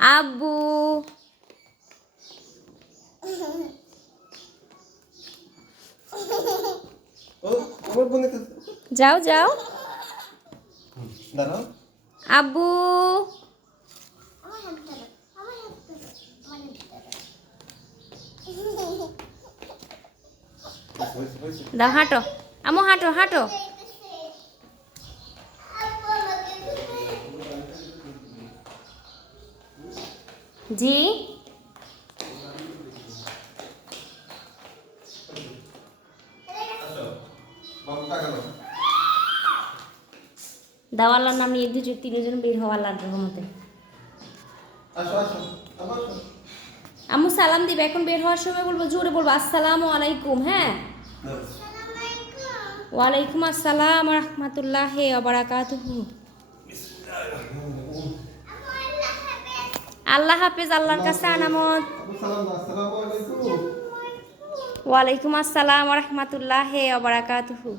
আব্বু যাও যাও আব্বু দাও হাঁটো আমু হাঁটো হাঁটো জি দাও আল্লাহর নাম নিয়ে তিনজন বের হওয়া আল্লাহর রহমতে আম্মু সালাম দিবে এখন বের হওয়ার সময় বলবো জোরে বলবো আসসালামু আলাইকুম হ্যাঁ ওয়ালাইকুম আসসালাম ওয়া রাহমাতুল্লাহি ওয়া বারাকাতুহু আল্লাহ হাফেজ আল্লাহর কাছে আনামত ওয়ালাইকুম আসসালাম ওয়া রাহমাতুল্লাহি ওয়া বারাকাতুহু